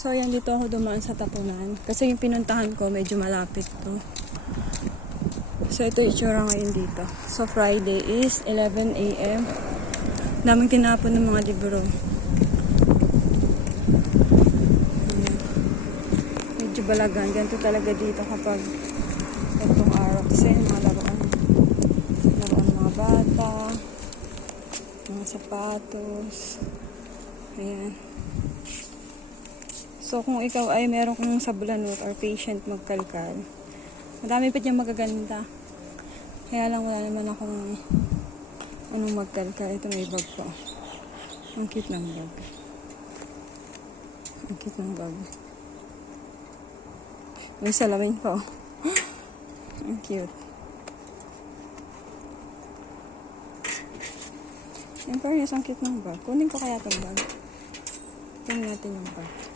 So, ayan, dito ako dumaan sa tapunan. Kasi yung pinuntahan ko, medyo malapit to. So, ito yung itsura ngayon dito. So, Friday is 11 a.m. Daming tinapon ng mga libro. Ayan. Medyo balagan. Ganito talaga dito kapag itong araw. Kasi mga laruan ng mga bata, mga sapatos. Ayan. So, kung ikaw ay meron kang sabulanot or patient magkalkal, madami pa dyan magaganda. Kaya lang wala naman akong anong magkalkal. Ito may bag pa. Ang cute ng bag. Ang cute ng bag. May salamin pa. Oh. Ang cute. Yung parang ang cute ng bag. Kunin ko kaya itong bag. Tingnan natin yung bag.